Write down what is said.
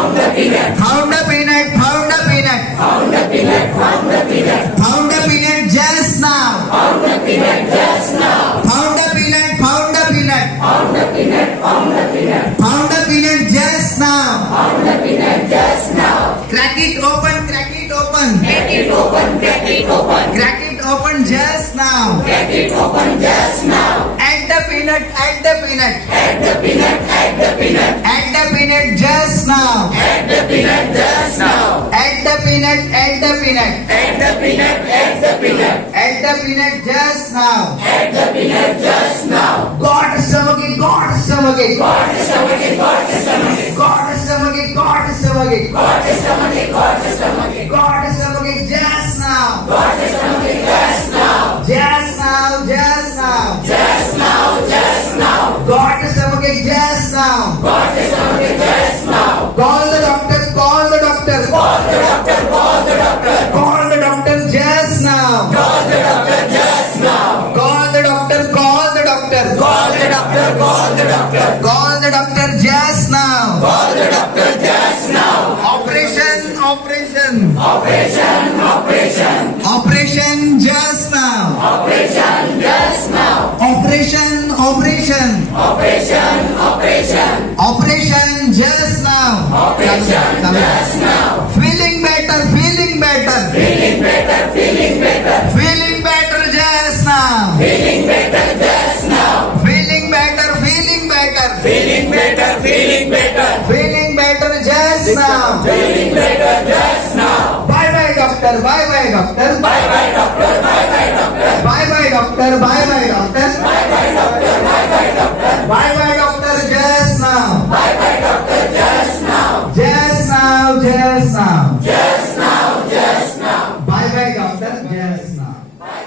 Found the peanut. Found the peanut. Found the peanut. Found the peanut. Found the peanut. Found the peanut just now. Found the peanut just now. Found the peanut. Found the peanut. Found the peanut. Found the peanut. Found the peanut just now. Found the peanut just now. Crack it open. Crack it open. Crack it open. Crack it open. Crack it open just now. Crack it open just now. Add the peanut. Add the peanut. Add the peanut. Add the peanut. Add the peanut just now. Add the peanut just now. Add the peanut. Add the peanut. Add the peanut. Add the peanut. Add the peanut just now. Add the peanut just now. God stomach it. God stomach it. God stomach it. God stomach it. God stomach it. God stomach it. God stomach it. God stomach it. God stomach it just now. God stomach it just now. Just now. Just now. Just now. Just now. God stomach it just now. God stomach it just now. Call the doctor. Call the doctor. Call the doctor. Call the doctor. Call the doctor just now. Call the doctor just now. Call the doctor. Call the doctor. Call the doctor. Call the doctor. Call the doctor just now. Call the doctor just now. Operation. Operation. Operation. Operation. Operation just now. Operation just now. Operation. Operation. Operation. Operation. Operation just now. Operation just now. Feeling better. Feeling better. Feeling better. Feeling better. Feeling better just now. Feeling better just now. Feeling better. Feeling better. Feeling better. Feeling better. Feeling better just now. Feeling better just now. Bye bye doctor. Bye bye doctor. Bye bye doctor. Bye bye doctor. Bye bye doctor. Bye bye doctor. Bye bye doctor. Bye bye doctor. Bye bye doctor just now. Bye bye doctor just now. Just now. Just now. Just now. Just now. Bye bye doctor just now. Bye.